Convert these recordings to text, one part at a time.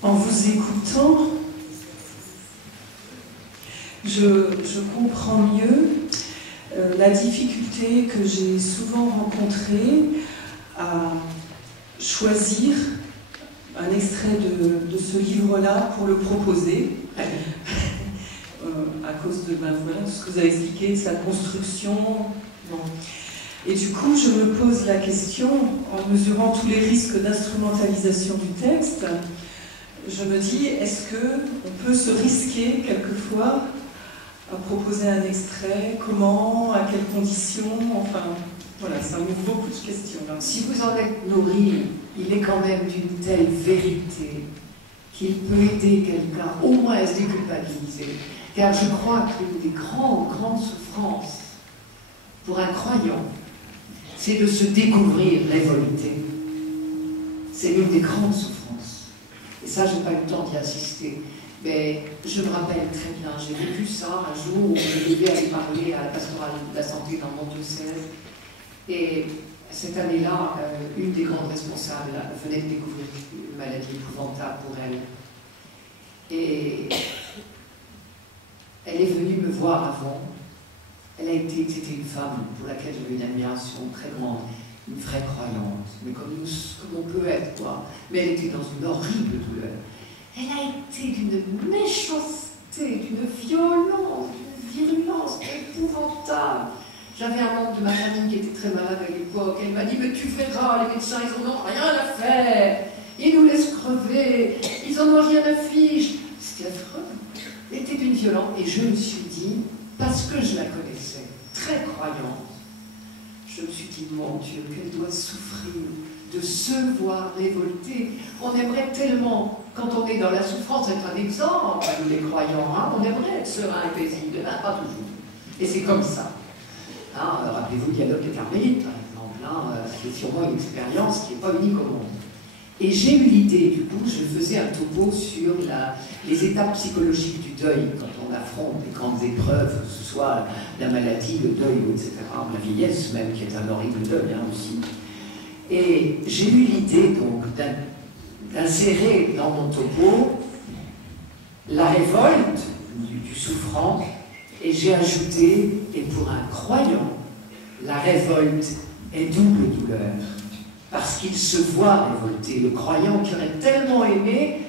En vous écoutant, je comprends mieux la difficulté que j'ai souvent rencontrée à choisir un extrait de ce livre-là pour le proposer, à cause de voilà, ce que vous avez expliqué, de sa construction. Bon. Et du coup, je me pose la question, en mesurant tous les risques d'instrumentalisation du texte, je me dis, est-ce qu'on peut se risquer quelquefois à proposer un extrait? Comment? À quelles conditions? Enfin, voilà, ça m'ouvre beaucoup de questions. Là. Si vous en êtes nourri, il est quand même d'une telle vérité qu'il peut aider quelqu'un au moins à se déculpabiliser. Car je crois qu'une des grandes souffrances pour un croyant, c'est de se découvrir révolté. C'est l'une des grandes souffrances. Et ça, je n'ai pas eu le temps d'y insister. Mais je me rappelle très bien, j'ai vécu ça un jour où je devais aller parler à la pastorale de la santé dans mon diocèse. Et cette année-là, une des grandes responsables venait de découvrir une maladie épouvantable pour elle. Et elle est venue me voir avant. C'était une femme pour laquelle j'avais une admiration très grande, une vraie croyante, mais comme on peut être, quoi. Mais elle était dans une horrible douleur. Elle a été d'une méchanceté, d'une violence, d'une virulence épouvantable. J'avais un membre de ma famille qui était très malade à l'époque. Elle m'a dit, mais tu verras, les médecins, ils n'en ont rien à faire. Ils nous laissent crever. Ils n'en ont rien à fiche. C'était affreux. Elle était d'une violence. Et je me suis dit, parce que je la connaissais, très croyante, je me suis dit, mon Dieu, qu'elle doit souffrir de se voir révoltée. On aimerait tellement, quand on est dans la souffrance, être un exemple, nous les croyants, hein, on aimerait être serein et paisible, hein, pas toujours. Et c'est comme ça. Hein, rappelez-vous le dialogue des Carmélites, par exemple, hein, c'est sûrement une expérience qui n'est pas unique au monde. Et j'ai eu l'idée, du coup, je faisais un topo sur les étapes psychologiques du deuil, quand on affronte des grandes épreuves, que ce soit la maladie, le deuil, etc., la vieillesse même, qui est un horrible deuil hein, aussi. Et j'ai eu l'idée, donc, d'insérer dans mon topo la révolte du souffrant, et j'ai ajouté, et pour un croyant, la révolte est double douleur. Parce qu'il se voit révolté, le croyant qui aurait tellement aimé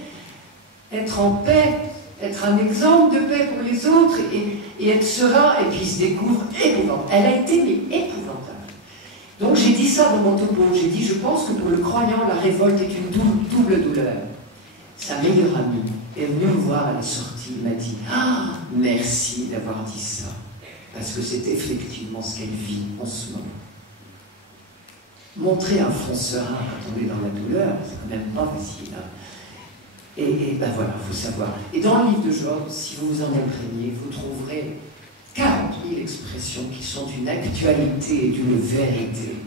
être en paix, être un exemple de paix pour les autres et être serein, et puis il se découvre épouvantable. Elle a été mais épouvantable. Donc j'ai dit ça dans mon topo, j'ai dit je pense que pour le croyant la révolte est une double douleur. Sa meilleure amie est venue me voir à la sortie, il m'a dit « Ah, merci d'avoir dit ça, parce que c'est effectivement ce qu'elle vit en ce moment. » Montrer un front serein quand on est dans la douleur, c'est quand même pas facile. Hein. Et ben voilà, il faut savoir. Et dans le livre de Job, si vous vous en imprégnez, vous trouverez 40 000 expressions qui sont d'une actualité et d'une vérité.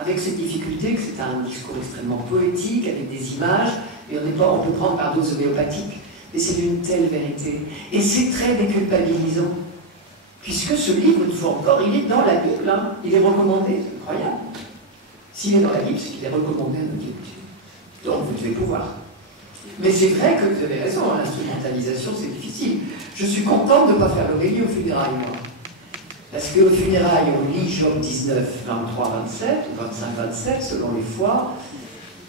Avec cette difficulté que c'est un discours extrêmement poétique, avec des images, et on peut prendre par dose homéopathique, mais c'est d'une telle vérité. Et c'est très déculpabilisant. Puisque ce livre, une fois encore, il est dans la Bible, hein. Il est recommandé, c'est incroyable. S'il est dans la Bible, c'est qu'il est recommandé à notre lecture. Donc vous devez pouvoir. Mais c'est vrai que vous avez raison, l'instrumentalisation c'est difficile. Je suis contente de ne pas faire l'Aurélie aux funérailles, moi. Parce qu'aux funérailles, on lit Job 19, 23, 27, ou 25, 27, selon les fois.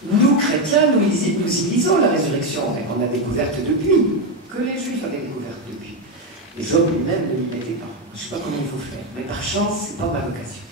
Nous, chrétiens, nous y lisons la résurrection, qu'on a découverte depuis, que les Juifs avaient découverte depuis. Et Job lui-même ne l'y mettait pas. Je ne sais pas comment il faut faire, mais par chance, ce n'est pas ma vocation.